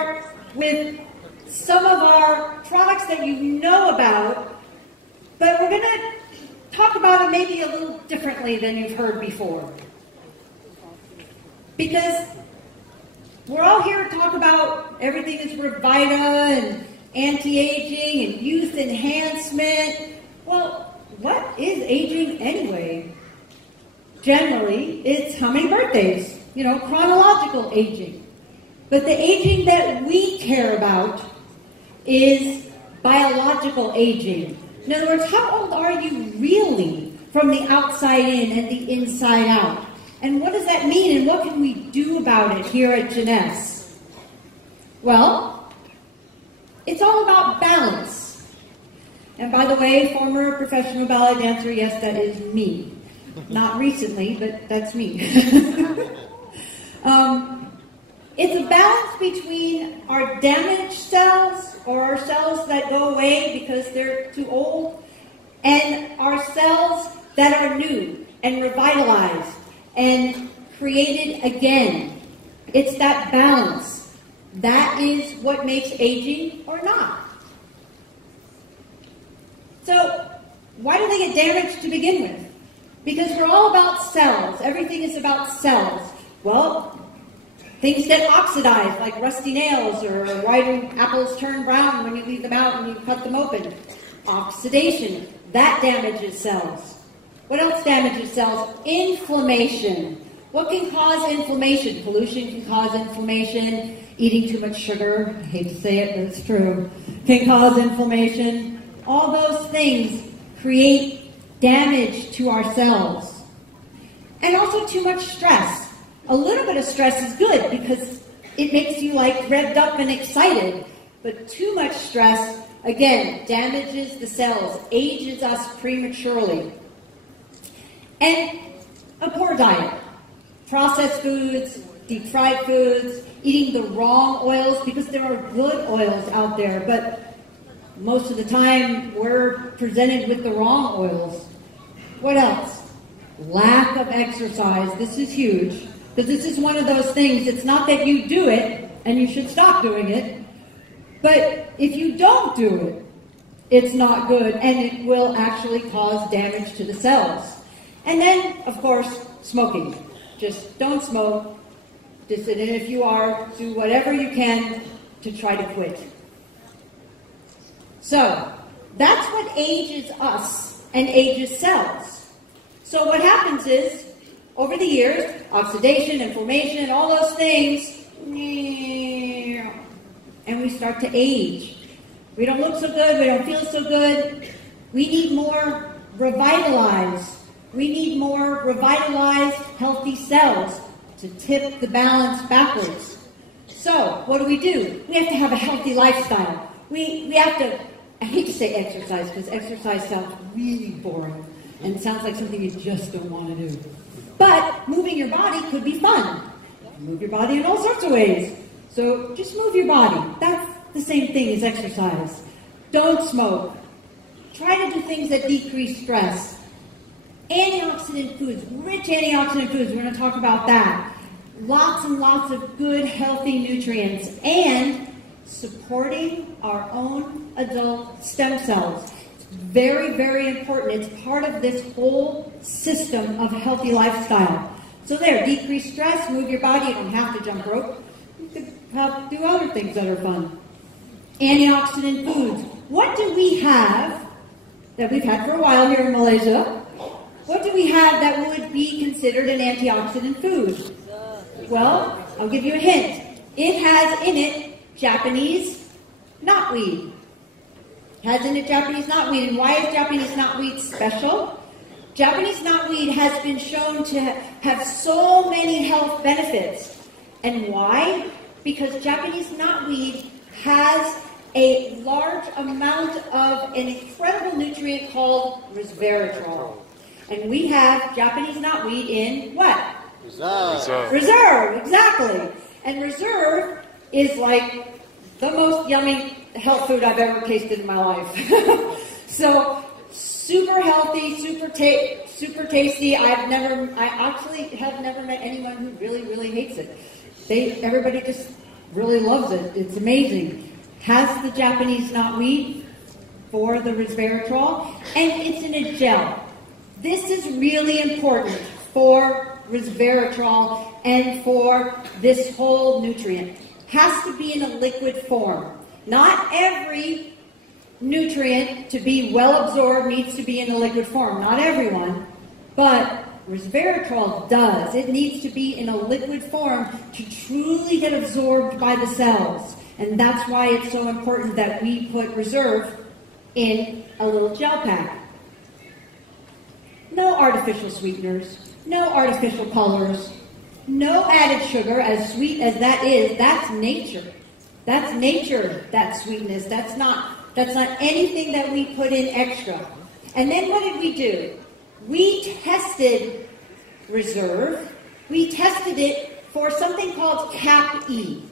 start with some of our products that you know about, but we're going to talk about it maybe a little differently than you've heard before. Because we're all here to talk about everything is Revita and anti-aging and youth enhancement. Well, what is aging anyway? Generally, it's how many birthdays, chronological aging. But the aging that we care about is biological aging. In other words, how old are you really from the outside in and the inside out? And what does that mean, and what can we do about it here at YES? Well, it's all about balance. And by the way, former professional ballet dancer, yes, that is me. Not recently, but that's me. It's a balance between our damaged cells, or our cells that go away because they're too old, and our cells that are new and revitalized and created again. It's that balance. That is what makes aging or not. So, why do they get damaged to begin with? Because we're all about cells. Everything is about cells. Well, things get oxidized, like rusty nails, or why do apples turn brown when you leave them out and you cut them open? Oxidation. That damages cells. What else damages cells? Inflammation. What can cause inflammation? Pollution can cause inflammation. Eating too much sugar, I hate to say it, but it's true, can cause inflammation. All those things create damage to our cells. And also too much stress. A little bit of stress is good because it makes you revved up and excited. But too much stress, again, damages the cells, ages us prematurely. And a poor diet. Processed foods, deep fried foods, eating the wrong oils, because there are good oils out there, but most of the time we're presented with the wrong oils. What else? Lack of exercise. This is huge, because this is one of those things, it's not that you do it, and you should stop doing it, but if you don't do it, it's not good, and it will actually cause damage to the cells. And then, of course, smoking. Just don't smoke. And if you are, do whatever you can to try to quit. So, that's what ages us and ages cells. So what happens is, over the years, oxidation, inflammation, all those things, and we start to age. We don't look so good, we don't feel so good. We need more revitalized. We need more revitalized, healthy cells to tip the balance backwards. So, what do? We have to have a healthy lifestyle. We have to, I hate to say exercise, because exercise sounds really boring, and it sounds like something you just don't want to do. But moving your body could be fun. Move your body in all sorts of ways. So, just move your body. That's the same thing as exercise. Don't smoke. Try to do things that decrease stress. Antioxidant foods, rich antioxidant foods, we're going to talk about that. Lots and lots of good, healthy nutrients, and supporting our own adult stem cells. It's very, very important. It's part of this whole system of healthy lifestyle. So there, decrease stress, move your body. You don't have to jump rope. You could do other things that are fun. Antioxidant foods. What do we have that we've had for a while here in Malaysia? What do we have that would be considered an antioxidant food? Well, I'll give you a hint. It has in it Japanese knotweed. It has in it Japanese knotweed. And why is Japanese knotweed special? Japanese knotweed has been shown to have so many health benefits. And why? Because Japanese knotweed has a large amount of an incredible nutrient called resveratrol. And we have Japanese knotweed in what? Reserve. Reserve, exactly. And reserve is like the most yummy health food I've ever tasted in my life. So, super healthy, super tasty. I actually have never met anyone who really, really hates it. Everybody just really loves it. It's amazing. Has the Japanese knotweed for the resveratrol, and it's in a gel. This is really important for resveratrol and for this whole nutrient. Has to be in a liquid form. Not every nutrient to be well absorbed needs to be in a liquid form. Not everyone, but resveratrol does. It needs to be in a liquid form to truly get absorbed by the cells. And that's why it's so important that we put reserve in a little gel pack. No artificial sweeteners, no artificial colors, no added sugar. As sweet as that is, that's nature. That's nature, that sweetness. That's not anything that we put in extra. And then what did we do? We tested reserve. We tested it for something called CAP-E.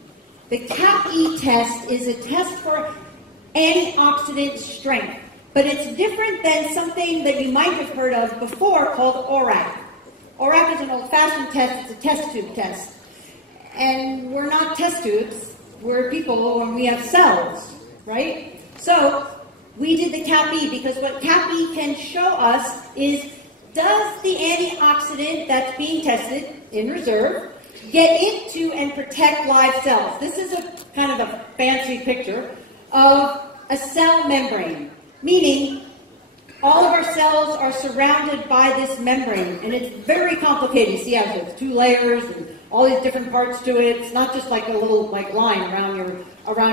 The CAP-E test is a test for antioxidant strength, but it's different than something that you might have heard of before called ORAC. ORAC is an old-fashioned test. It's a test tube test. And we're not test tubes. We're people and we have cells, right? So we did the CAP-E because what CAP-E can show us is, does the antioxidant that's being tested in reserve get into and protect live cells? This is a kind of a fancy picture of a cell membrane, meaning all of our cells are surrounded by this membrane, and it's very complicated. You see how it's 2 layers and all these different parts to it. It's not just like a little line around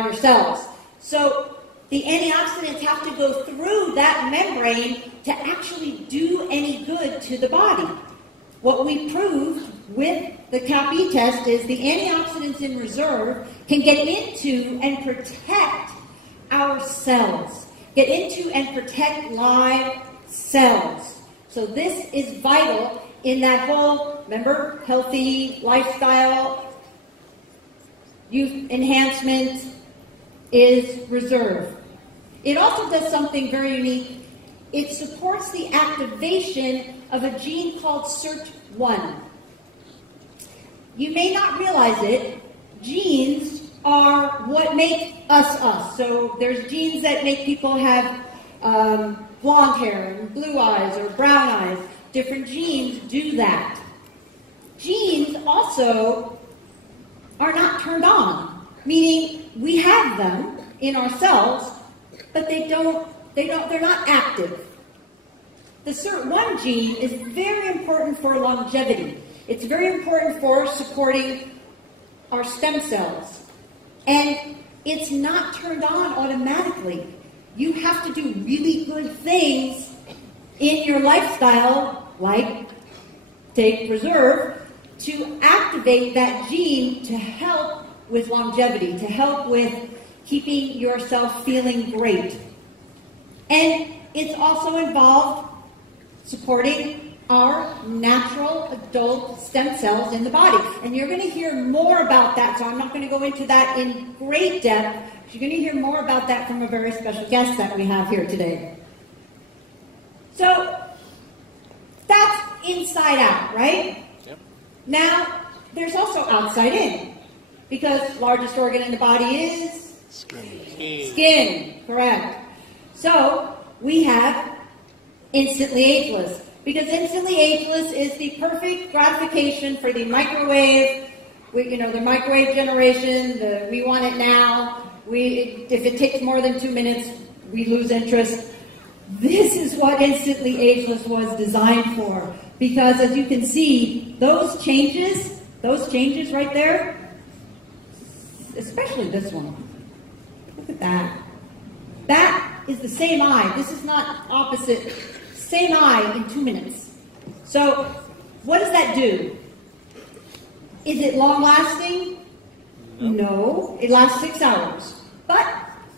your cells. So the antioxidants have to go through that membrane to actually do any good to the body. What we proved with the CAP-E test is the antioxidants in reserve can get into and protect our cells, get into and protect live cells. So this is vital in that whole, remember, healthy lifestyle, youth enhancement is reserve. It also does something very unique. It supports the activation of a gene called SIRT1. You may not realize it. Genes are what make us us. So there's genes that make people have blonde hair and blue eyes or brown eyes. Different genes do that. Genes also are not turned on, meaning we have them in ourselves, but they're not active. The SIRT1 gene is very important for longevity. It's very important for supporting our stem cells. And it's not turned on automatically. You have to do really good things in your lifestyle, like take reserve, to activate that gene to help with longevity, to help with keeping yourself feeling great. And it's also involved supporting our natural adult stem cells in the body. And you're going to hear more about that, so I'm not going to go into that in great depth. You're going to hear more about that from a very special guest that we have here today. So that's inside out, right? Yep. Now, there's also outside in, because largest organ in the body is skin. Skin, correct. So we have instantly ageless, because instantly ageless is the perfect gratification for the microwave. The microwave generation. We want it now. If it takes more than 2 minutes, we lose interest. This is what instantly ageless was designed for, because as you can see, those changes right there, especially this one. Look at that. That is the same eye. This is not opposite. Same eye in 2 minutes. So what does that do? Is it long-lasting? No. It lasts 6 hours. But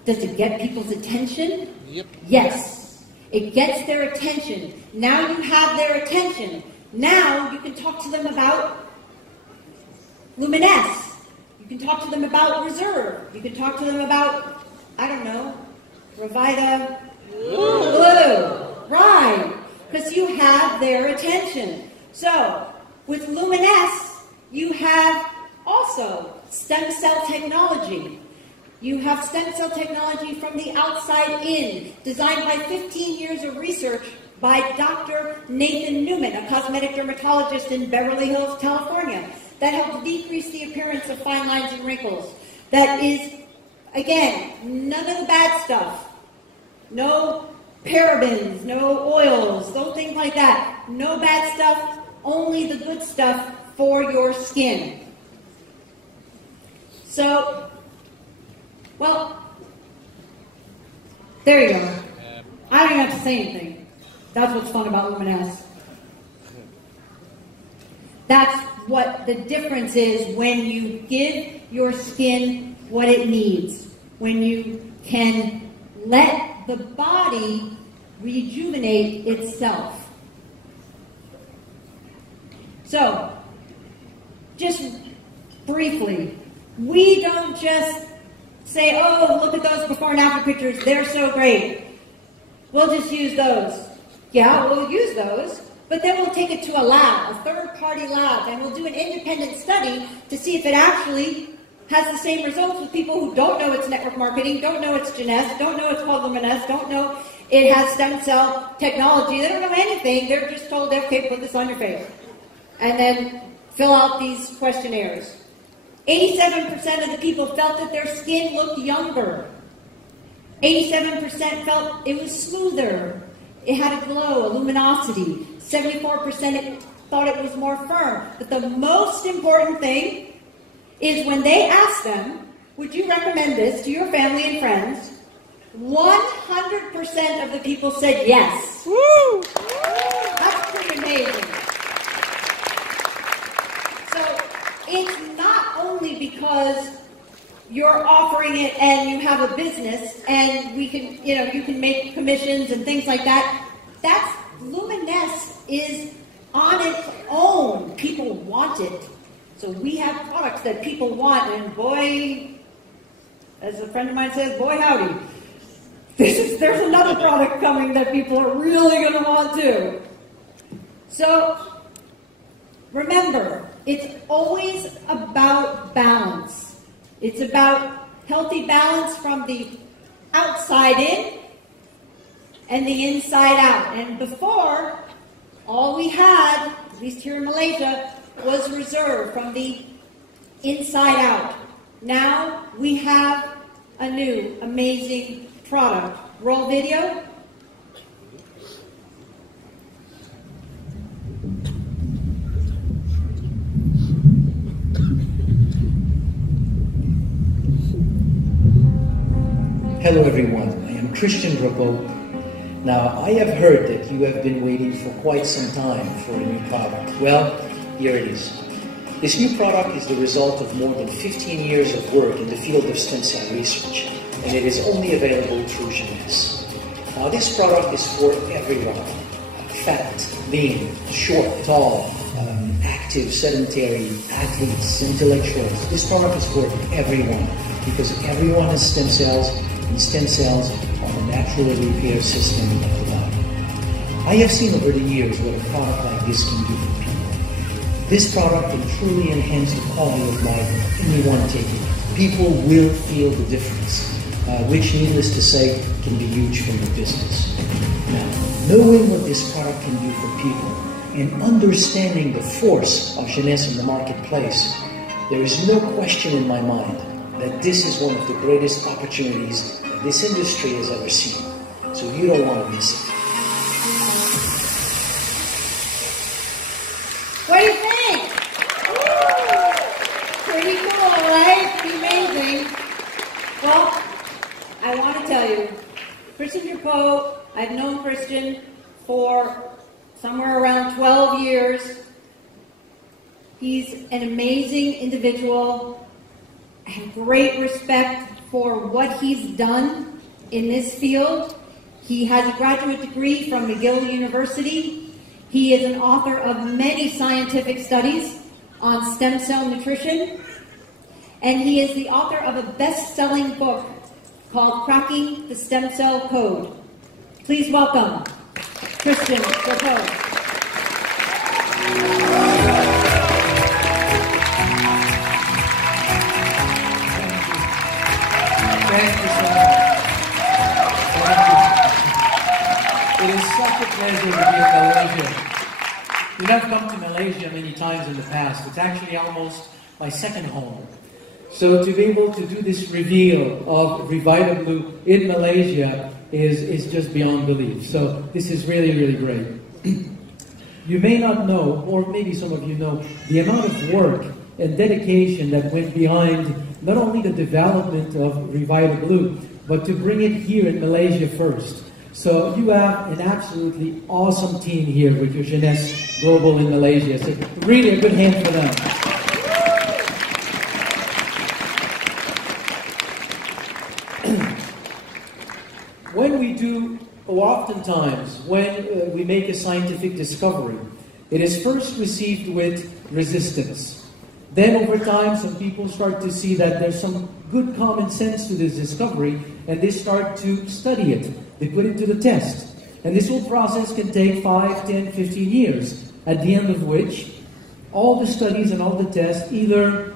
does it get people's attention? Yep. Yes. It gets their attention. Now you have their attention. Now you can talk to them about Luminesce. You can talk to them about Reserve. You can talk to them about, I don't know, RevitaBlu. Right. Because you have their attention. So with Luminesce, you have also stem cell technology. You have stem cell technology from the outside in, designed by 15 years of research by Dr. Nathan Newman, a cosmetic dermatologist in Beverly Hills, California, that helped decrease the appearance of fine lines and wrinkles. That is, again, none of the bad stuff. No parabens, no oils, those things like that. No bad stuff, only the good stuff for your skin. So, well, there you go. I don't even have to say anything. That's what's fun about Luminous. That's what the difference is when you give your skin what it needs. When you can let the body rejuvenate itself. So, just briefly, we don't just say, oh, look at those before and after pictures, they're so great. We'll just use those. Yeah, we'll use those, but then we'll take it to a lab, a third-party lab, and we'll do an independent study to see if it actually has the same results with people who don't know it's network marketing, don't know it's Jeunesse, don't know it's called Luminous, don't know it has stem cell technology. They don't know anything. They're just told, okay, put this on your face. And then fill out these questionnaires. 87% of the people felt that their skin looked younger. 87% felt it was smoother. It had a glow, a luminosity. 74% thought it was more firm. But the most important thing is when they asked them, would you recommend this to your family and friends? 100% of the people said yes. Woo! That's pretty amazing. So it's not only because you're offering it and you have a business and we can, you can make commissions and things like that. That's, Luminous is on its own. People want it. So we have products that people want, and boy, as a friend of mine says, boy howdy. There's another product coming that people are really going to want too. So remember, it's always about balance. It's about healthy balance from the outside in and the inside out. And before, all we had, at least here in Malaysia, was reserved from the inside out. Now we have a new amazing product. Roll video. Hello everyone, I am Christian Drapeau. Now, I have heard that you have been waiting for quite some time for a new product. Well, here it is. This new product is the result of more than 15 years of work in the field of stem cell research, and it is only available through Jeunesse. Now, this product is for everyone. Fat, lean, short, tall, active, sedentary, athletes, intellectuals. This product is for everyone, because everyone has stem cells, and stem cells are the natural repair system of the body. I have seen over the years what a product like this can do for people. This product can truly enhance the quality of life of anyone taking it. People will feel the difference, which, needless to say, can be huge for your business. Now, knowing what this product can do for people and understanding the force of Jeunesse in the marketplace, there is no question in my mind that this is one of the greatest opportunities that this industry has ever seen. So you don't want to miss it. What do you think? Pretty cool, right? Amazing. Well, I want to tell you, Christian Drapeau, I've known Christian for somewhere around 12 years. He's an amazing individual. I have great respect for what he's done in this field. He has a graduate degree from McGill University. He is an author of many scientific studies on stem cell nutrition. And he is the author of a best-selling book called Cracking the Stem Cell Code. Please welcome Christian Drapeau. have come to Malaysia many times in the past. It's actually almost my second home. So to be able to do this reveal of RevitaBlu in Malaysia is just beyond belief. So this is really, really great. You may not know, or maybe some of you know, the amount of work and dedication that went behind not only the development of RevitaBlu, but to bring it here in Malaysia first. So you have an absolutely awesome team here with your Jeunesse Global in Malaysia. So really a good hand for them. When we do, or oftentimes, when we make a scientific discovery, it is first received with resistance. Then over time, some people start to see that there's some good common sense to this discovery, and they start to study it. They put it to the test. And this whole process can take 5, 10, 15 years, at the end of which all the studies and all the tests either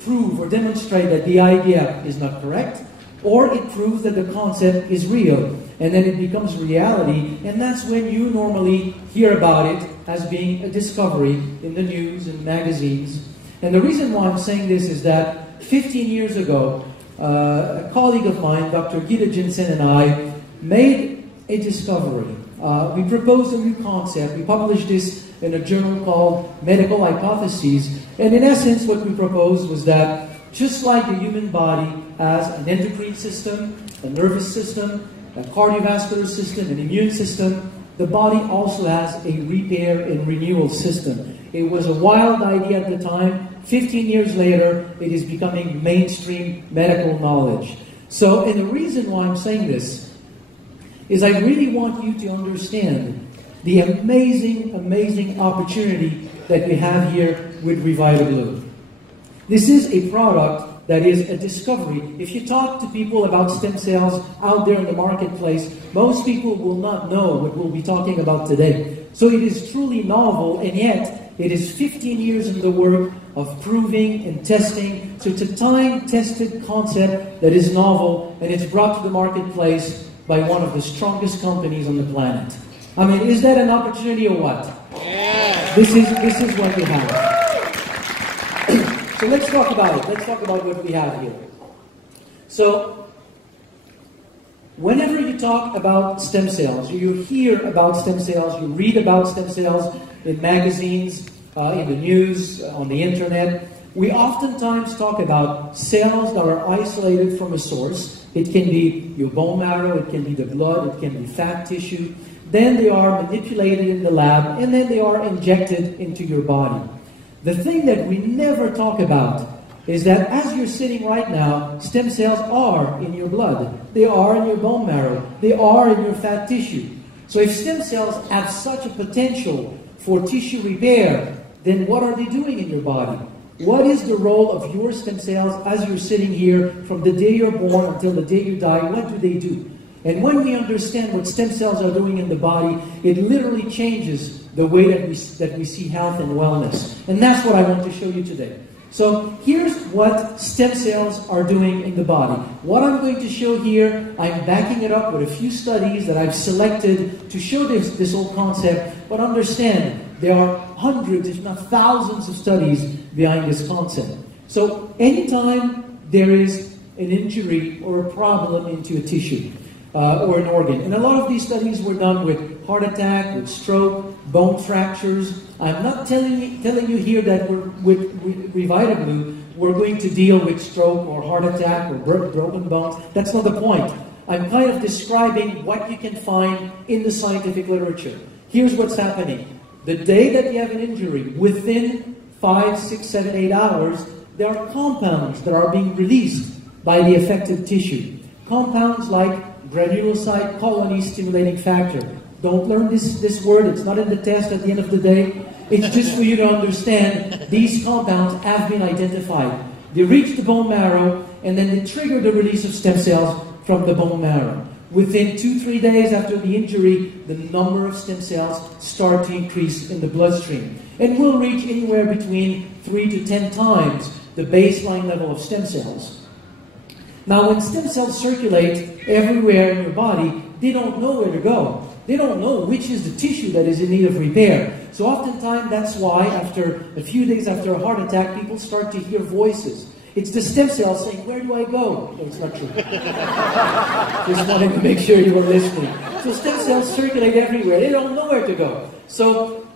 prove or demonstrate that the idea is not correct, or it proves that the concept is real, and then it becomes reality, and that's when you normally hear about it as being a discovery in the news and magazines. And the reason why I'm saying this is that 15 years ago, a colleague of mine, Dr. Gita Jensen, and I made a discovery. We proposed a new concept. We published this in a journal called Medical Hypotheses, and in essence what we proposed was that just like the human body has an endocrine system, a nervous system, a cardiovascular system, an immune system, the body also has a repair and renewal system. It was a wild idea at the time. 15 years later, it is becoming mainstream medical knowledge. So, and the reason why I'm saying this is I really want you to understand the amazing, amazing opportunity that we have here with RevitaBlu. This is a product that is a discovery. If you talk to people about stem cells out there in the marketplace, most people will not know what we'll be talking about today. So it is truly novel, and yet it is 15 years in the work of proving and testing. So it's a time-tested concept that is novel, and it's brought to the marketplace by one of the strongest companies on the planet. I mean, is that an opportunity or what? Yeah. This is what we have. So let's talk about it. Let's talk about what we have here. So, whenever you talk about stem cells, you hear about stem cells, you read about stem cells in magazines, in the news, on the internet, we oftentimes talk about cells that are isolated from a source. It can be your bone marrow, it can be the blood, it can be fat tissue. Then they are manipulated in the lab, and then they are injected into your body. The thing that we never talk about is that as you're sitting right now, stem cells are in your blood. They are in your bone marrow. They are in your fat tissue. So if stem cells have such a potential for tissue repair, then what are they doing in your body? What is the role of your stem cells as you're sitting here from the day you're born until the day you die? What do they do? And when we understand what stem cells are doing in the body, it literally changes the way that we see health and wellness. And that's what I want to show you today. So here's what stem cells are doing in the body. What I'm going to show here, I'm backing it up with a few studies that I've selected to show this whole concept. But understand, there are hundreds, if not thousands of studies behind this concept. So anytime there is an injury or a problem into a tissue, or an organ. And a lot of these studies were done with heart attack, with stroke, bone fractures. I'm not telling you here that with RevitaBlu, we're going to deal with stroke or heart attack or broken bones. That's not the point. I'm kind of describing what you can find in the scientific literature. Here's what's happening. The day that you have an injury, within 5, 6, 7, 8 hours, there are compounds that are being released by the affected tissue. Compounds like granulocyte colony stimulating factor. Don't learn this word. It's not in the test at the end of the day. It's just for you to understand these compounds have been identified. They reach the bone marrow, and then they trigger the release of stem cells from the bone marrow. Within 2-3 days after the injury, the number of stem cells start to increase in the bloodstream. And will reach anywhere between 3 to 10 times the baseline level of stem cells. Now, when stem cells circulate everywhere in your body, they don't know where to go. they don't know which is the tissue that is in need of repair. So oftentimes that's why after a few days after a heart attack, people start to hear voices. It's the stem cells saying, where do I go? No, it's not true. Just wanted to make sure you were listening. So stem cells circulate everywhere. They don't know where to go. So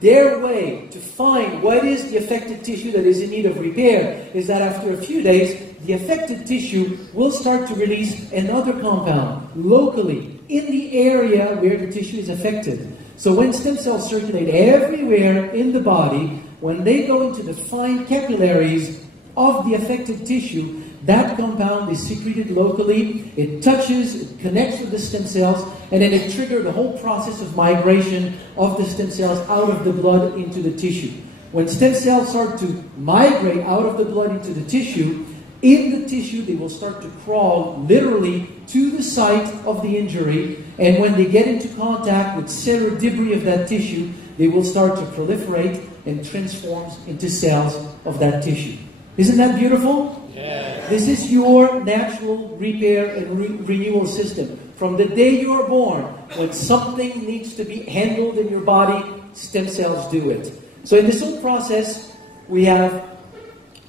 their way to find what is the affected tissue that is in need of repair is that after a few days, the affected tissue will start to release another compound locally in the area where the tissue is affected. So when stem cells circulate everywhere in the body, when they go into the fine capillaries of the affected tissue, that compound is secreted locally, it touches, it connects with the stem cells, and then it triggers the whole process of migration of the stem cells out of the blood into the tissue. When stem cells start to migrate out of the blood into the tissue, in the tissue they will start to crawl literally to the site of the injury, and when they get into contact with cellular debris of that tissue, they will start to proliferate and transform into cells of that tissue. Isn't that beautiful? Yes. This is your natural repair and renewal system. From the day you are born, when something needs to be handled in your body, stem cells do it. So in this whole process, we have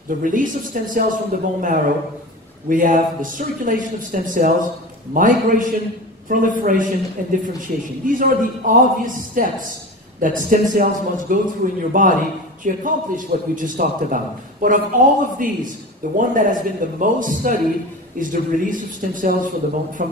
the release of stem cells from the bone marrow, we have the circulation of stem cells, migration, proliferation, and differentiation. These are the obvious steps that stem cells must go through in your body to accomplish what we just talked about. But of all of these, the one that has been the most studied is the release of stem cells from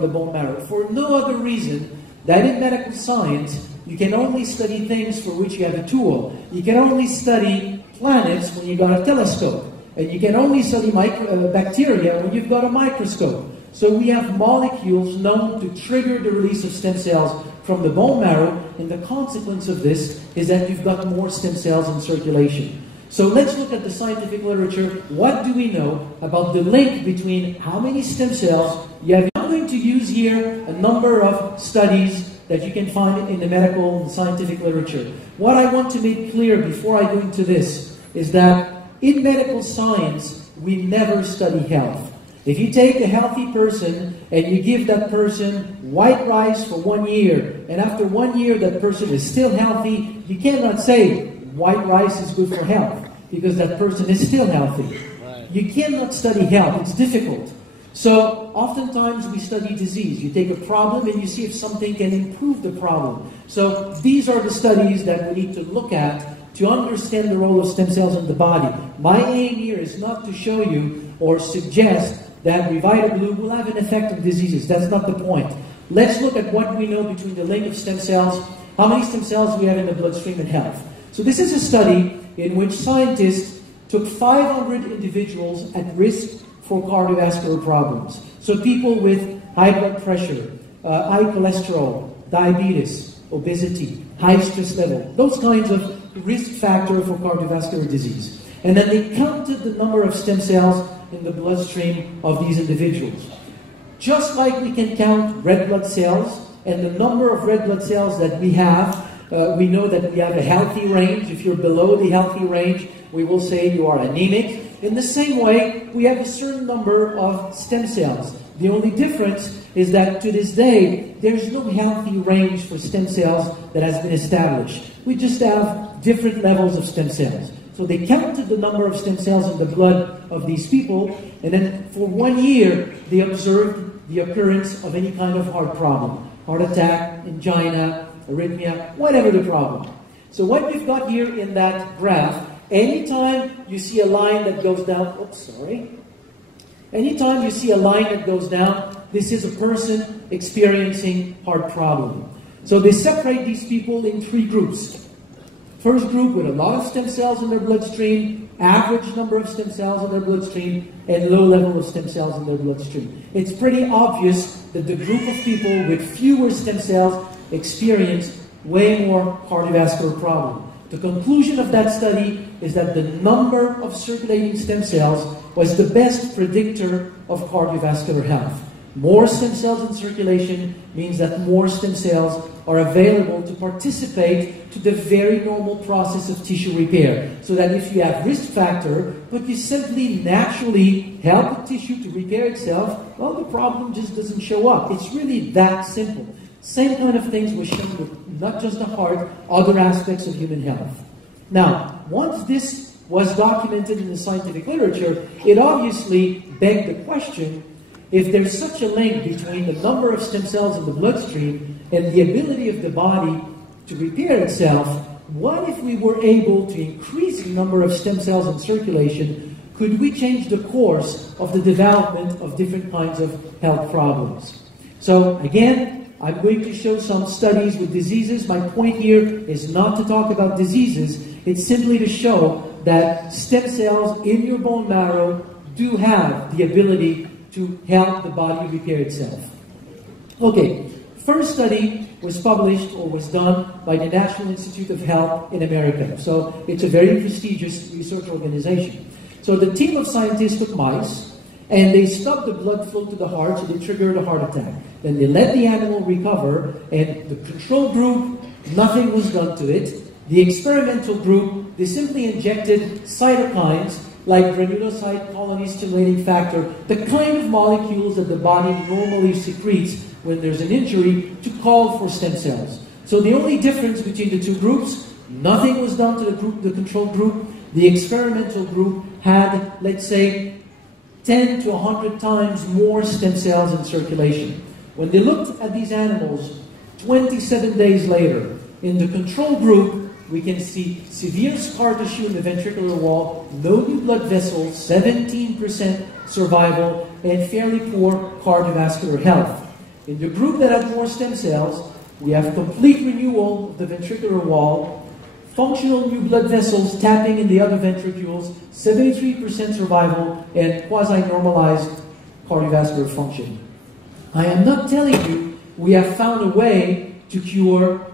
the bone marrow. For no other reason than in medical science, you can only study things for which you have a tool. You can only study planets when you got a telescope. And you can only study bacteria when you've got a microscope. So we have molecules known to trigger the release of stem cells from the bone marrow, and the consequence of this is that you've got more stem cells in circulation. So let's look at the scientific literature. What do we know about the link between how many stem cells you have? I'm going to use here a number of studies that you can find in the medical and scientific literature. What I want to make clear before I go into this is that in medical science, we never study health. If you take a healthy person and you give that person white rice for 1 year, and after 1 year that person is still healthy, you cannot say white rice is good for health, because that person is still healthy. Right. You cannot study health, it's difficult. So oftentimes we study disease. You take a problem and you see if something can improve the problem. So these are the studies that we need to look at to understand the role of stem cells in the body. My aim here is not to show you or suggest that RevitaBlu will have an effect on diseases. That's not the point. Let's look at what we know between the link of stem cells, how many stem cells we have in the bloodstream, and health. So this is a study in which scientists took 500 individuals at risk for cardiovascular problems. So people with high blood pressure, high cholesterol, diabetes, obesity, high stress level, those kinds of risk factor for cardiovascular disease. And then they counted the number of stem cells in the bloodstream of these individuals. Just like we can count red blood cells, and the number of red blood cells that we have, we know that we have a healthy range. If you're below the healthy range, we will say you are anemic. In the same way, we have a certain number of stem cells. The only difference is that to this day, there's no healthy range for stem cells that has been established. We just have different levels of stem cells. So they counted the number of stem cells in the blood of these people, and then for 1 year, they observed the occurrence of any kind of heart problem. Heart attack, angina, arrhythmia, whatever the problem. So what we've got here in that graph, anytime you see a line that goes down, anytime you see a line that goes down, this is a person experiencing heart problem. So they separate these people in 3 groups. First group with a lot of stem cells in their bloodstream, average number of stem cells in their bloodstream, and low level of stem cells in their bloodstream. It's pretty obvious that the group of people with fewer stem cells experienced way more cardiovascular problems. The conclusion of that study is that the number of circulating stem cells was the best predictor of cardiovascular health. More stem cells in circulation means that more stem cells are available to participate to the very normal process of tissue repair. So that if you have risk factor, but you simply naturally help the tissue to repair itself, well, the problem just doesn't show up. It's really that simple. Same kind of things were shown with not just the heart, other aspects of human health. Now, once this was documented in the scientific literature, it obviously begged the question, if there's such a link between the number of stem cells in the bloodstream and the ability of the body to repair itself, what if we were able to increase the number of stem cells in circulation? Could we change the course of the development of different kinds of health problems? So again, I'm going to show some studies with diseases. My point here is not to talk about diseases. It's simply to show that stem cells in your bone marrow do have the ability to help the body repair itself. Okay, first study was published or was done by the National Institute of Health in America. So it's a very prestigious research organization. So the team of scientists took mice and they stopped the blood flow to the heart, so they triggered a heart attack. Then they let the animal recover, and the control group, nothing was done to it. The experimental group, they simply injected cytokines like granulocyte colony stimulating factor, the kind of molecules that the body normally secretes when there's an injury to call for stem cells. So the only difference between the two groups, nothing was done to the control group. The experimental group had, let's say, 10 to 100 times more stem cells in circulation. When they looked at these animals 27 days later, in the control group, we can see severe scar tissue in the ventricular wall, no new blood vessels, 17% survival, and fairly poor cardiovascular health. In the group that had more stem cells, we have complete renewal of the ventricular wall, functional new blood vessels tapping in the other ventricules, 73% survival, and quasi-normalized cardiovascular function. I am not telling you we have found a way to cure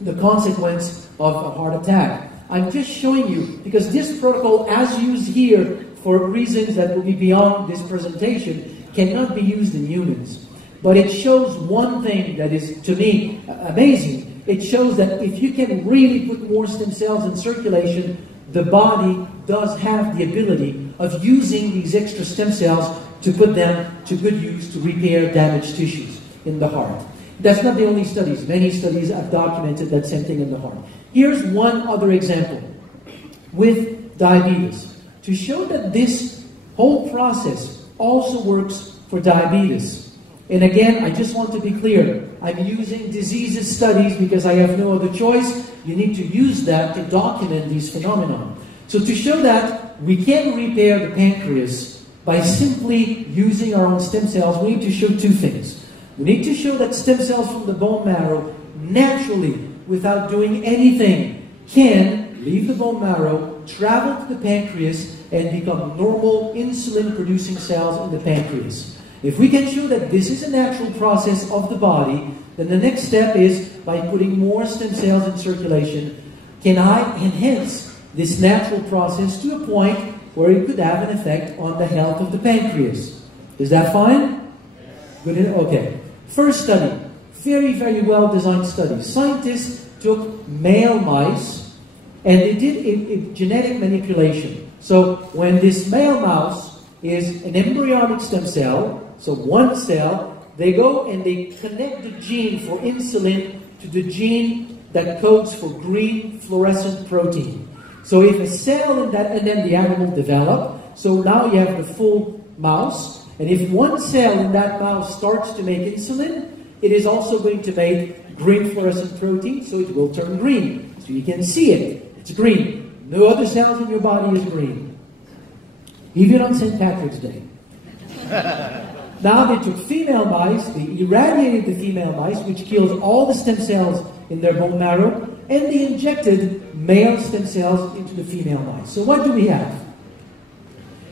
the consequence of a heart attack. I'm just showing you, because this protocol, as used here for reasons that will be beyond this presentation, cannot be used in humans. But it shows one thing that is, to me, amazing. It shows that if you can really put more stem cells in circulation, the body does have the ability of using these extra stem cells to put them to good use to repair damaged tissues in the heart. That's not the only studies. Many studies have documented that same thing in the heart. Here's one other example with diabetes, to show that this whole process also works for diabetes. And again, I just want to be clear, I'm using diseases studies because I have no other choice. You need to use that to document these phenomena. So to show that we can repair the pancreas by simply using our own stem cells, we need to show two things. We need to show that stem cells from the bone marrow naturally, without doing anything, can leave the bone marrow, travel to the pancreas, and become normal insulin-producing cells in the pancreas. If we can show that this is a natural process of the body, then the next step is, by putting more stem cells in circulation, can I enhance this natural process to a point where it could have an effect on the health of the pancreas? Is that fine? Good. Okay. First study, very, very well-designed study. Scientists took male mice and they did a genetic manipulation. So when this male mouse is an embryonic stem cell, so one cell, they go and they connect the gene for insulin to the gene that codes for green fluorescent protein. So if a cell in that, and then the animal develop, so now you have the full mouse. And if one cell in that mouse starts to make insulin, it is also going to make green fluorescent protein, so it will turn green. So you can see it. It's green. No other cells in your body is green. Even on St. Patrick's Day. Now they took female mice, they irradiated the female mice, which kills all the stem cells in their bone marrow, and they injected male stem cells into the female mice. So what do we have?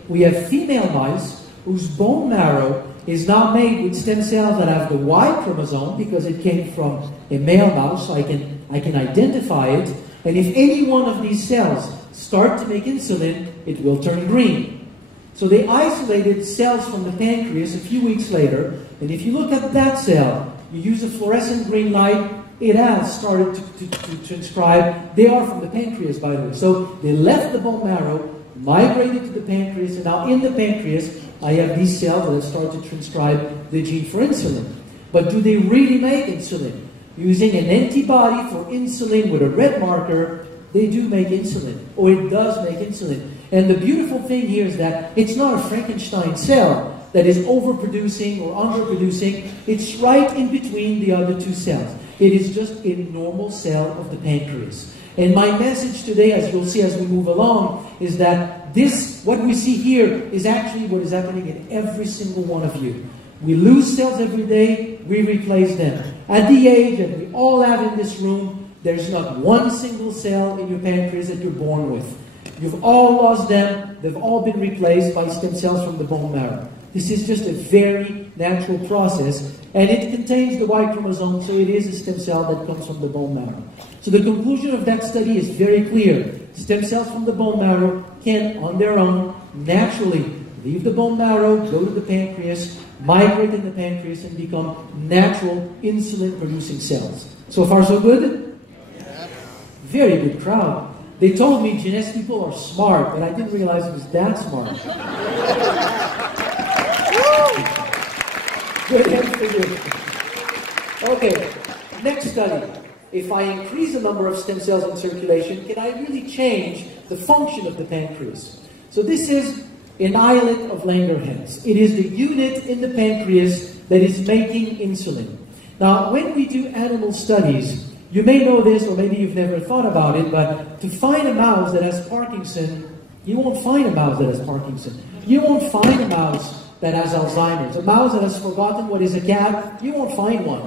We have female mice whose bone marrow is now made with stem cells that have the Y chromosome because it came from a male mouse, so I can identify it. And if any one of these cells start to make insulin, it will turn green. So they isolated cells from the pancreas a few weeks later, and if you look at that cell, you use a fluorescent green light, it has started to transcribe. They are from the pancreas, by the way. So they left the bone marrow, migrated to the pancreas, and now in the pancreas, I have these cells that start to transcribe the gene for insulin. But do they really make insulin? Using an antibody for insulin with a red marker, they do make insulin, or it does make insulin. And the beautiful thing here is that it's not a Frankenstein cell that is overproducing or underproducing. It's right in between the other two cells. It is just a normal cell of the pancreas. And my message today, as you'll see as we move along, is that what we see here is actually what is happening in every single one of you. We lose cells every day, we replace them. At the age that we all have in this room, there's not one single cell in your pancreas that you're born with. You've all lost them, they've all been replaced by stem cells from the bone marrow. This is just a very natural process, and it contains the Y chromosome, so it is a stem cell that comes from the bone marrow. So the conclusion of that study is very clear. Stem cells from the bone marrow can, on their own, naturally leave the bone marrow, go to the pancreas, migrate in the pancreas, and become natural insulin-producing cells. So far, so good? Very good crowd. They told me genetics people are smart, but I didn't realize it was that smart. Good hand for you. Okay, next study. If I increase the number of stem cells in circulation, can I really change the function of the pancreas? So this is an islet of Langerhans. It is the unit in the pancreas that is making insulin. Now, when we do animal studies, you may know this, or maybe you've never thought about it, but to find a mouse that has Parkinson, you won't find a mouse that has Parkinson. You won't find a mouse that has Alzheimer's. A mouse that has forgotten what is a cat, you won't find one.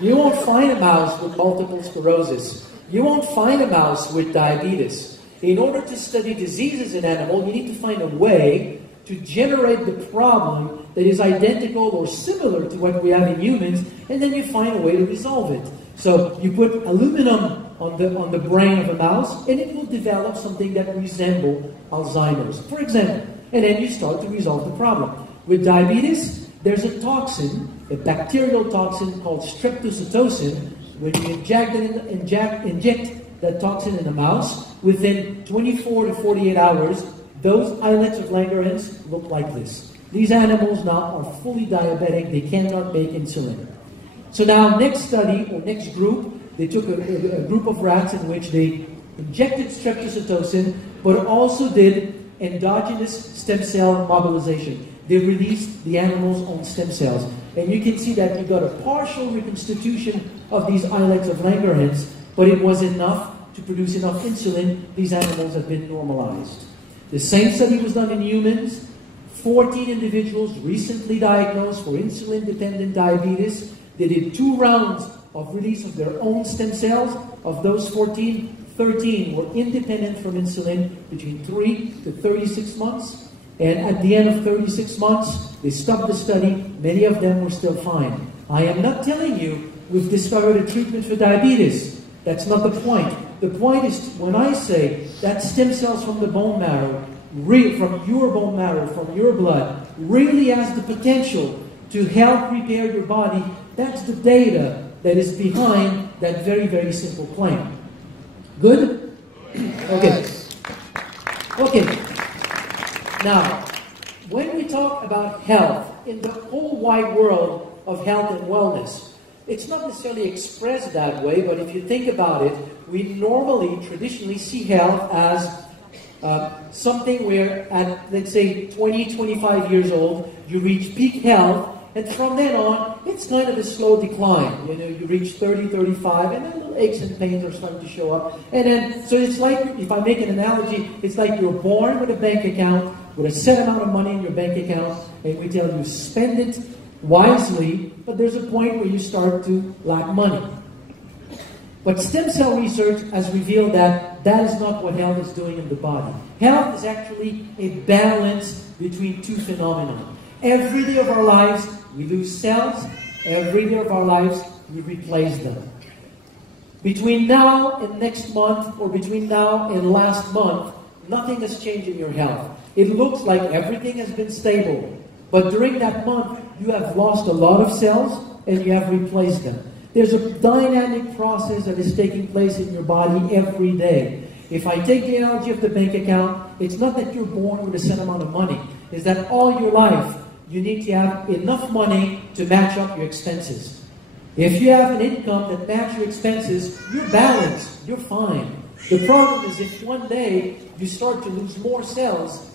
You won't find a mouse with multiple sclerosis. You won't find a mouse with diabetes. In order to study diseases in animals, you need to find a way to generate the problem that is identical or similar to what we have in humans, and then you find a way to resolve it. So you put aluminum on the brain of a mouse, and it will develop something that resembles Alzheimer's, for example. And then you start to resolve the problem. With diabetes, there's a toxin, a bacterial toxin called streptozotocin. When you inject that toxin in the mouse, within 24 to 48 hours, those islets of Langerhans look like this. These animals now are fully diabetic. They cannot make insulin. So now, next study, or next group, they took a group of rats in which they injected streptozotocin, but also did endogenous stem cell mobilization. They released the animal's own stem cells. And you can see that you got a partial reconstitution of these islets of Langerhans, but it was enough to produce enough insulin. These animals have been normalized. The same study was done in humans. 14 individuals recently diagnosed for insulin-dependent diabetes. They did 2 rounds of release of their own stem cells. Of those 14, 13 were independent from insulin between 3 to 36 months. And at the end of 36 months, they stopped the study. Many of them were still fine. I am not telling you we've discovered a treatment for diabetes. That's not the point. The point is when I say that stem cells from the bone marrow, from your bone marrow, from your blood, really has the potential to help repair your body, that's the data that is behind that very, very simple claim. Good? Okay. Okay. Now, when we talk about health, in the whole wide world of health and wellness, it's not necessarily expressed that way, but if you think about it, we normally, traditionally see health as something where at, let's say, 20, 25 years old, you reach peak health, and from then on, it's kind of a slow decline. You know, you reach 30, 35, and then little aches and pains are starting to show up. And then, so it's like, if I make an analogy, it's like you're born with a bank account, with a set amount of money in your bank account, and we tell you spend it wisely, but there's a point where you start to lack money. But stem cell research has revealed that that is not what health is doing in the body. Health is actually a balance between 2 phenomena. Every day of our lives, we lose cells. Every day of our lives, we replace them. Between now and next month, or between now and last month, nothing has changed in your health. It looks like everything has been stable. But during that month, you have lost a lot of cells and you have replaced them. There's a dynamic process that is taking place in your body every day. If I take the analogy of the bank account, it's not that you're born with a set amount of money. It's that all your life, you need to have enough money to match up your expenses. If you have an income that matches your expenses, you're balanced, you're fine. The problem is if one day you start to lose more cells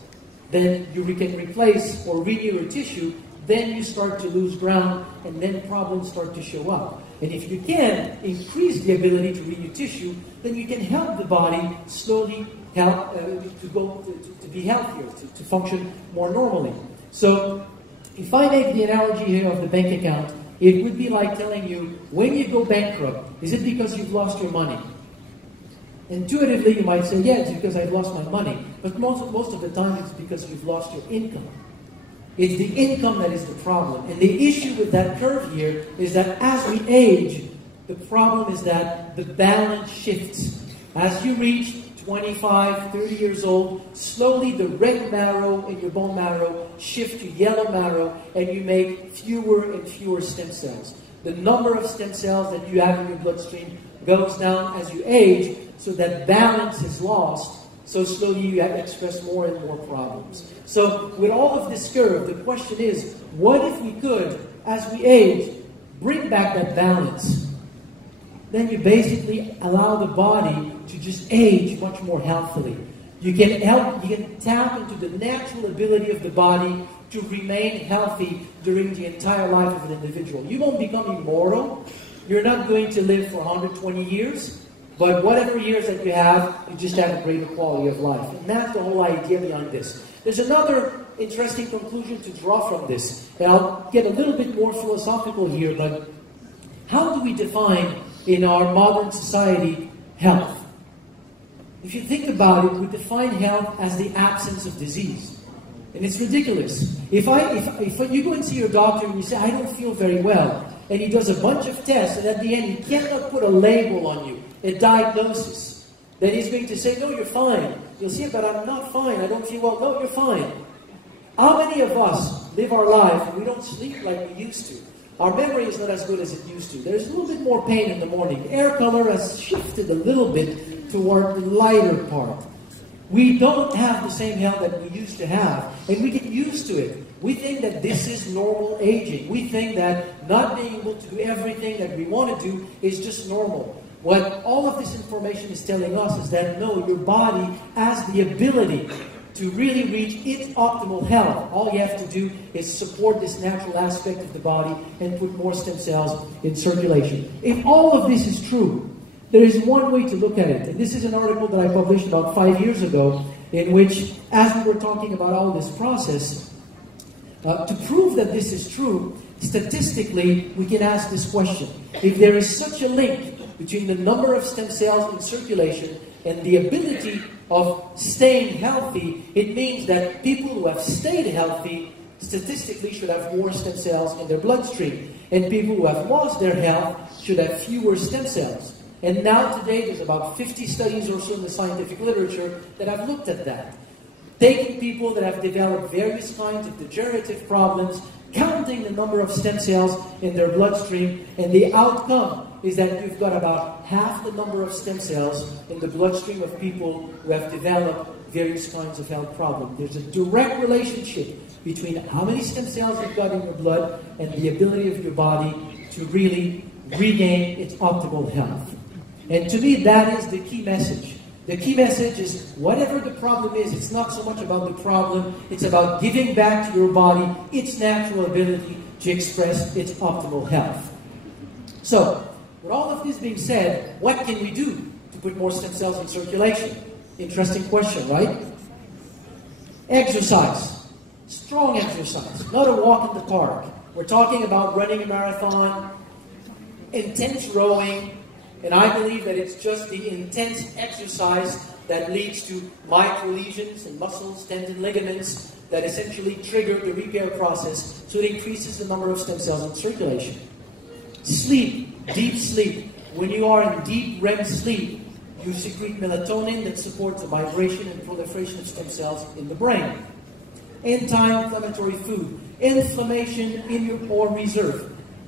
than you can replace or renew your tissue, then you start to lose ground and then problems start to show up. And if you can increase the ability to renew tissue, then you can help the body slowly help to be healthier, to function more normally. So if I make the analogy here of the bank account, it would be like telling you, when you go bankrupt, is it because you've lost your money? Intuitively, you might say, yeah, it's because I've lost my money. But most of the time, it's because you've lost your income. It's the income that is the problem. And the issue with that curve here is that as we age, the problem is that the balance shifts. As you reach 25, 30 years old, slowly the red marrow in your bone marrow shift to yellow marrow, and you make fewer and fewer stem cells. The number of stem cells that you have in your bloodstream goes down as you age, so that balance is lost. So slowly you express more and more problems. So with all of this curve, the question is, what if we could, as we age, bring back that balance? Then you basically allow the body to just age much more healthily. You can tap into the natural ability of the body to remain healthy during the entire life of an individual. You won't become immortal. You're not going to live for 120 years. But whatever years that you have, you just have a greater quality of life. And that's the whole idea behind this. There's another interesting conclusion to draw from this. And I'll get a little bit more philosophical here, but how do we define in our modern society health? If you think about it, we define health as the absence of disease. And it's ridiculous. If you go and see your doctor and you say, I don't feel very well, and he does a bunch of tests, and at the end he cannot put a label on you, a diagnosis, then he's going to say, no, you're fine. You'll say, but I'm not fine. I don't feel well. No, you're fine. How many of us live our life and we don't sleep like we used to? Our memory is not as good as it used to. There's a little bit more pain in the morning. Air color has shifted a little bit toward the lighter part. We don't have the same health that we used to have, and we get used to it. We think that this is normal aging. We think that not being able to do everything that we want to do is just normal. What all of this information is telling us is that no, your body has the ability to really reach its optimal health. All you have to do is support this natural aspect of the body and put more stem cells in circulation. If all of this is true, there is one way to look at it. And this is an article that I published about 5 years ago, in which, as we were talking about all this process, to prove that this is true, statistically, we can ask this question. If there is such a link between the number of stem cells in circulation and the ability of staying healthy, it means that people who have stayed healthy statistically should have more stem cells in their bloodstream. And people who have lost their health should have fewer stem cells. And now today there's about 50 studies or so in the scientific literature that have looked at that. Taking people that have developed various kinds of degenerative problems, counting the number of stem cells in their bloodstream, and the outcome is that you've got about half the number of stem cells in the bloodstream of people who have developed various kinds of health problems. There's a direct relationship between how many stem cells you've got in your blood and the ability of your body to really regain its optimal health. And to me, that is the key message. The key message is, whatever the problem is, it's not so much about the problem, it's about giving back to your body its natural ability to express its optimal health. So, with all of this being said, what can we do to put more stem cells in circulation? Interesting question, right? Exercise. Strong exercise. Not a walk in the park. We're talking about running a marathon, intense rowing, and I believe that it's just the intense exercise that leads to micro-lesions in muscles, tendons, ligaments that essentially trigger the repair process, so it increases the number of stem cells in circulation. Sleep, deep sleep. When you are in deep REM sleep, you secrete melatonin that supports the migration and proliferation of stem cells in the brain. Anti-inflammatory food. Inflammation in your or reserve.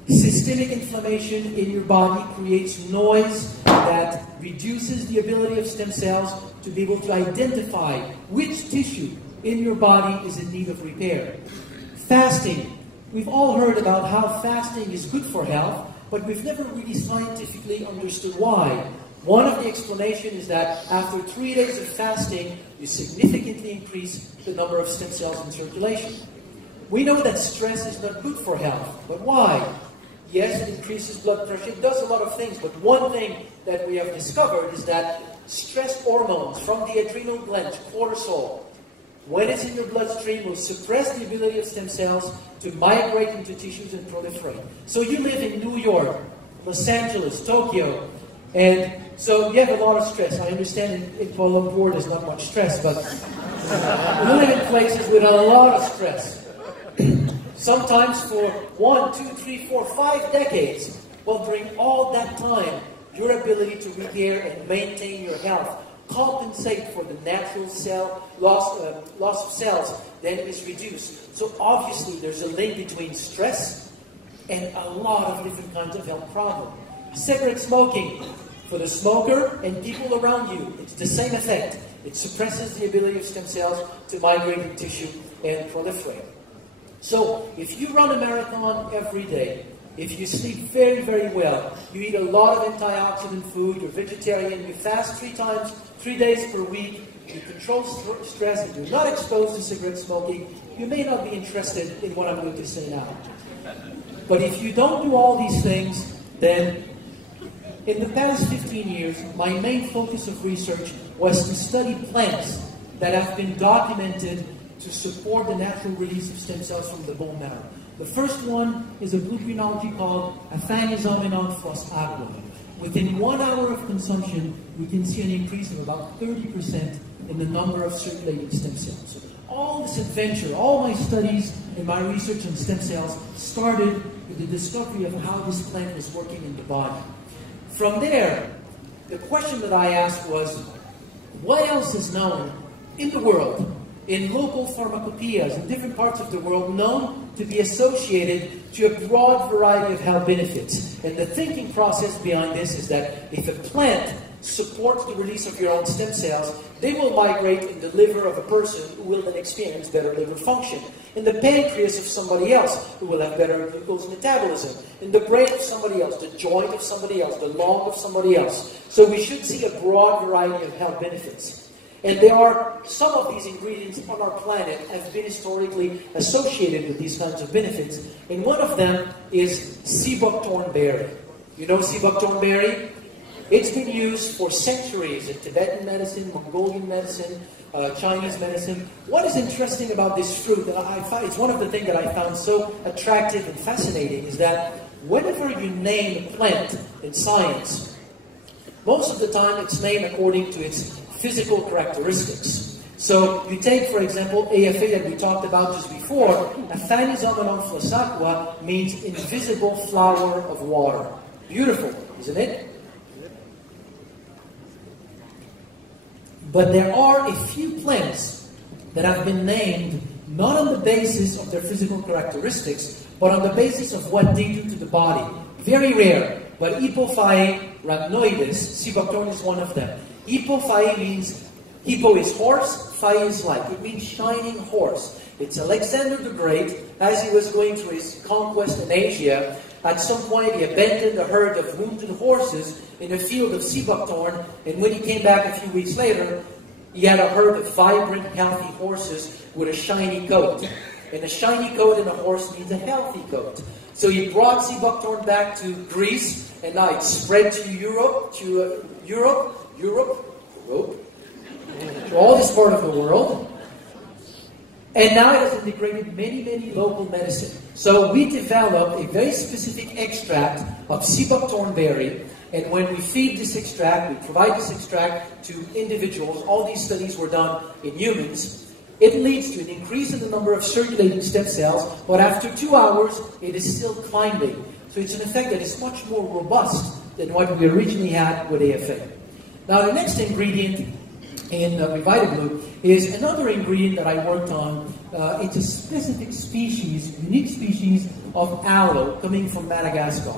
Systemic inflammation in your body creates noise that reduces the ability of stem cells to be able to identify which tissue in your body is in need of repair. Fasting. We've all heard about how fasting is good for health, but we've never really scientifically understood why. One of the explanations is that after 3 days of fasting, you significantly increase the number of stem cells in circulation. We know that stress is not good for health, but why? Yes, it increases blood pressure, it does a lot of things, but one thing that we have discovered is that stress hormones from the adrenal gland, cortisol, when it's in your bloodstream, will suppress the ability of stem cells to migrate into tissues and proliferate. So you live in New York, Los Angeles, Tokyo, and so you have a lot of stress. I understand in Kuala Lumpur there's not much stress, but you live in places with a lot of stress. Sometimes for 1, 2, 3, 4, 5 decades. Well, during all that time, your ability to repair and maintain your health, compensate for the natural cell loss of cells, then is reduced. So obviously there's a link between stress and a lot of different kinds of health problems. Cigarette smoking, for the smoker and people around you, it's the same effect. It suppresses the ability of stem cells to migrate in tissue and proliferate. So if you run a marathon every day, if you sleep very, very well, you eat a lot of antioxidant food, you're vegetarian, you fast 3 days per week, you control stress, and you're not exposed to cigarette smoking, you may not be interested in what I'm going to say now. But if you don't do all these things, then in the past 15 years, my main focus of research was to study plants that have been documented to support the natural release of stem cells from the bone marrow. The first one is a gluconology called Aphanizomenon flos aqua. Within 1 hour of consumption, we can see an increase of about 30% in the number of circulating stem cells. So all this adventure, all my studies and my research on stem cells started with the discovery of how this plant was working in the body. From there, the question that I asked was, what else is known in the world, in local pharmacopoeias in different parts of the world, known to be associated to a broad variety of health benefits? And the thinking process behind this is that if a plant supports the release of your own stem cells, they will migrate in the liver of a person who will then experience better liver function, in the pancreas of somebody else who will have better glucose metabolism, in the brain of somebody else, the joint of somebody else, the lung of somebody else. So we should see a broad variety of health benefits. And there are some of these ingredients on our planet have been historically associated with these kinds of benefits. And one of them is sea buckthorn berry. You know sea buckthorn berry? It's been used for centuries in Tibetan medicine, Mongolian medicine, Chinese medicine. What is interesting about this fruit, and I find it's one of the things that I found so attractive and fascinating, is that whenever you name a plant in science, most of the time it's named according to its physical characteristics. So you take, for example, AFA that we talked about just before. Aphanizomenon flos aqua means invisible flower of water. Beautiful, isn't it? But there are a few plants that have been named not on the basis of their physical characteristics, but on the basis of what they do to the body. Very rare, but Hippophae rhamnoides, sea buckthorn is one of them. Hippophae means, hippo is horse, phae is like. It means shining horse. It's Alexander the Great, as he was going through his conquest in Asia. At some point, he abandoned a herd of wounded horses in a field of sea buckthorn, and when he came back a few weeks later, he had a herd of vibrant, healthy horses with a shiny coat. And a shiny coat in a horse means a healthy coat. So he brought sea buckthorn back to Greece, and now it's spread to Europe, to all this part of the world. And now it has integrated many, many local medicine. So we developed a very specific extract of sea buckthorn berry, and when we feed this extract, we provide this extract to individuals. All these studies were done in humans. It leads to an increase in the number of circulating stem cells, but after 2 hours, it is still climbing. So it's an effect that is much more robust than what we originally had with AFA. Now the next ingredient in RevitaBlu is another ingredient that I worked on. It's a specific species, unique species of aloe coming from Madagascar.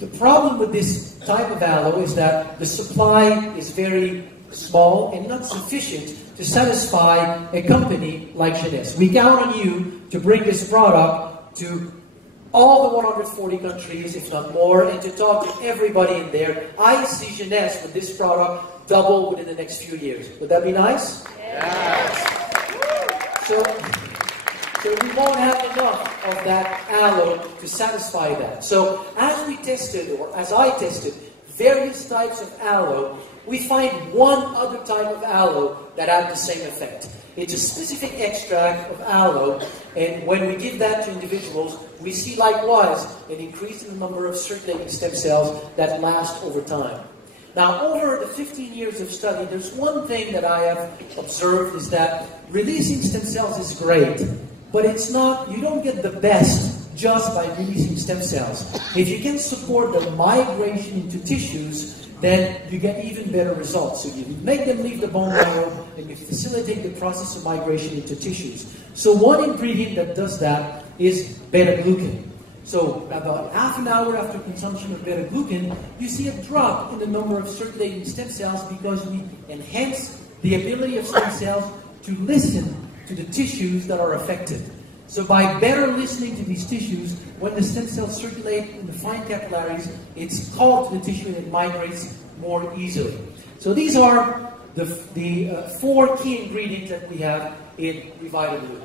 The problem with this type of aloe is that the supply is very small and not sufficient to satisfy a company like YES. We count on you to bring this product to all the 140 countries, if not more, and to talk to everybody in there. I see Jeunesse with this product double within the next few years. Would that be nice? Yes. So we won't have enough of that aloe to satisfy that. So as we tested, or as I tested, various types of aloe, we find one other type of aloe that had the same effect. It's a specific extract of aloe, and when we give that to individuals, we see likewise an increase in the number of circulating stem cells that last over time. Now, over the 15 years of study, there's one thing that I have observed is that releasing stem cells is great, but it's not, you don't get the best just by releasing stem cells. If you can support the migration into tissues, then you get even better results. So you make them leave the bone marrow and you facilitate the process of migration into tissues. So one ingredient that does that is beta-glucan. So about half an hour after consumption of beta-glucan, you see a drop in the number of circulating stem cells because we enhance the ability of stem cells to listen to the tissues that are affected. So by better listening to these tissues, when the stem cells circulate in the fine capillaries, it's called to the tissue and it migrates more easily. So these are the 4 key ingredients that we have in RevitaBlu.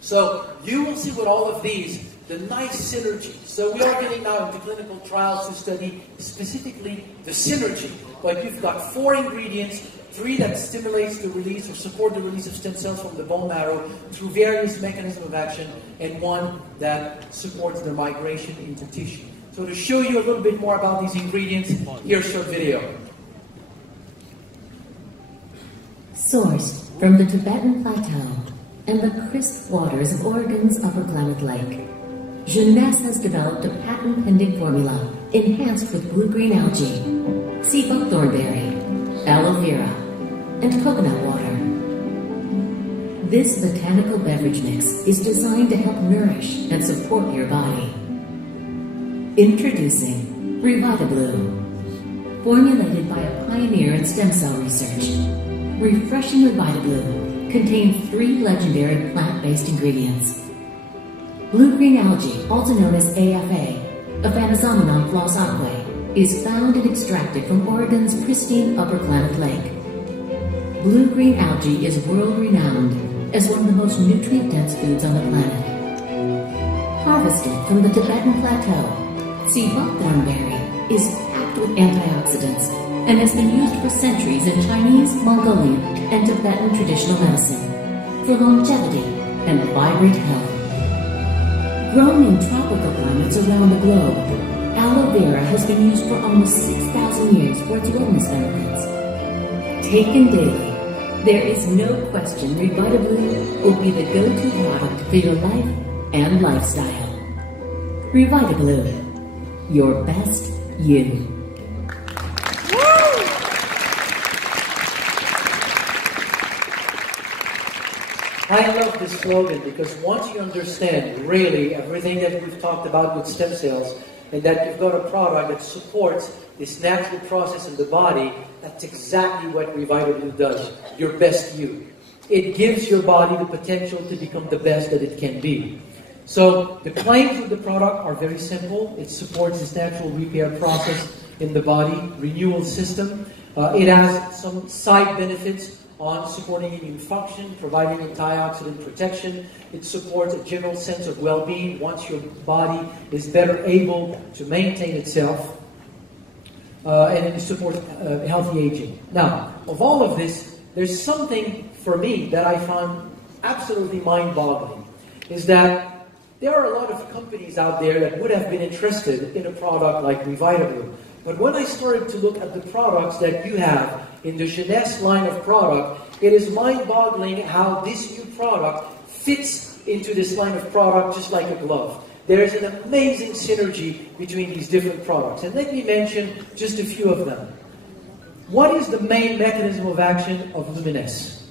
So you will see with all of these the nice synergy. So we are getting now into clinical trials to study specifically the synergy. But you've got 4 ingredients, 3 that stimulates the release or support the release of stem cells from the bone marrow through various mechanisms of action, and 1 that supports their migration into tissue. So to show you a little bit more about these ingredients, here's a short video. Sourced from the Tibetan Plateau and the crisp waters of Oregon's Upper Klamath Lake, Jeunesse has developed a patent-pending formula enhanced with blue-green algae, sea buckthornberry, aloe vera, and coconut water. This botanical beverage mix is designed to help nourish and support your body. Introducing RevitaBlu. Formulated by a pioneer in stem cell research, refreshing RevitaBlu contains 3 legendary plant-based ingredients. Blue-green algae, also known as AFA, Aphanizomenon floss aquae, is found and extracted from Oregon's pristine Upper Klamath Lake. Blue-green algae is world-renowned as one of the most nutrient-dense foods on the planet. Harvested from the Tibetan Plateau, sea buckthornberry is packed with antioxidants and has been used for centuries in Chinese, Mongolian, and Tibetan traditional medicine for longevity and vibrant health. Grown in tropical climates around the globe, aloe vera has been used for almost 6,000 years for its wellness benefits. Taken daily, there is no question RevitaBlu will be the go-to product for your life and lifestyle. RevitaBlu, your best you. I love this slogan because once you understand really everything that we've talked about with stem cells, and that you've got a product that supports this natural process in the body, that's exactly what RevitaBlu does, your best you. It gives your body the potential to become the best that it can be. So the claims of the product are very simple. It supports this natural repair process in the body, renewal system. It has some side benefits on supporting immune function, providing antioxidant protection. It supports a general sense of well-being once your body is better able to maintain itself. And it supports healthy aging. Now, of all of this, there's something for me that I found absolutely mind-boggling, is that there are a lot of companies out there that would have been interested in a product like RevitaBlu. But when I started to look at the products that you have in the Jeunesse line of product, it is mind-boggling how this new product fits into this line of product just like a glove. There is an amazing synergy between these different products. And let me mention just a few of them. What is the main mechanism of action of Luminesse?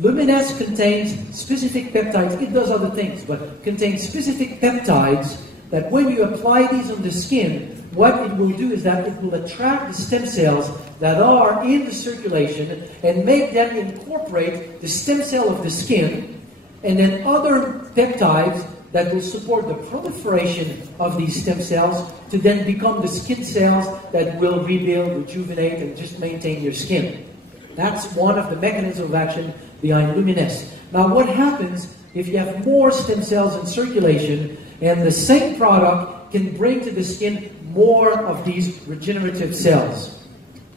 Luminesse contains specific peptides. It does other things, but contains specific peptides that when you apply these on the skin, what it will do is that it will attract the stem cells that are in the circulation and make them incorporate the stem cell of the skin, and then other peptides that will support the proliferation of these stem cells to then become the skin cells that will rebuild, rejuvenate, and just maintain your skin. That's one of the mechanisms of action behind Lumines. Now, what happens if you have more stem cells in circulation and the same product can bring to the skin more of these regenerative cells?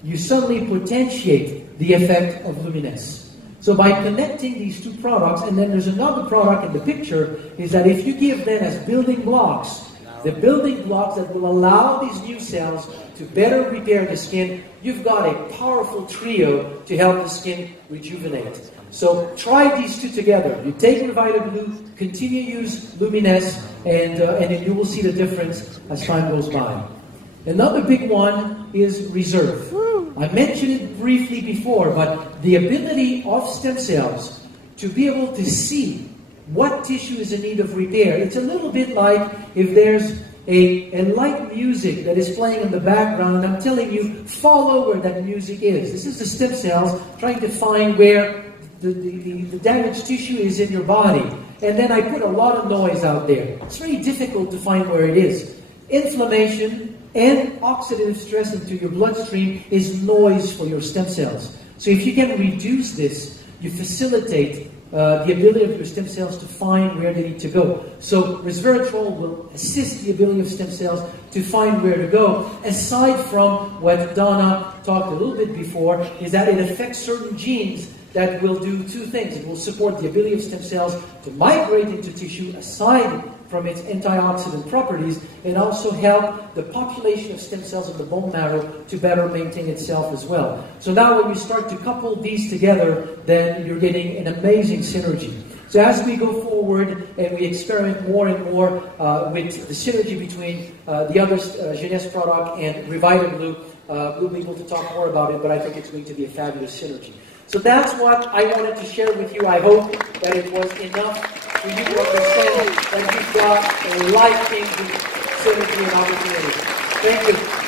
You suddenly potentiate the effect of Lumines. So by connecting these two products, and then there's another product in the picture, is that if you give them as building blocks, the building blocks that will allow these new cells to better repair the skin, you've got a powerful trio to help the skin rejuvenate. So try these two together. You take RevitaBlu, continue to use Lumines, and then you will see the difference as time goes by. Another big one is reserve. I mentioned it briefly before, but the ability of stem cells to be able to see what tissue is in need of repair. It's a little bit like if there's a light music that is playing in the background, and I'm telling you, follow where that music is. This is the stem cells trying to find where the damaged tissue is in your body. And then I put a lot of noise out there. It's very difficult to find where it is. Inflammation and oxidative stress into your bloodstream is noise for your stem cells. So if you can reduce this, you facilitate the ability of your stem cells to find where they need to go. So resveratrol will assist the ability of stem cells to find where to go. Aside from what Donna talked a little bit before, is that it affects certain genes that will do two things. It will support the ability of stem cells to migrate into tissue aside from its antioxidant properties, and also help the population of stem cells in the bone marrow to better maintain itself as well. So now when you start to couple these together, then you're getting an amazing synergy. So as we go forward and we experiment more and more with the synergy between the other Jeunesse product and RevitaBlu, we'll be able to talk more about it, but I think it's going to be a fabulous synergy. So that's what I wanted to share with you. I hope that it was enough for you to understand that you've got a life-changing synergy and opportunity. Thank you.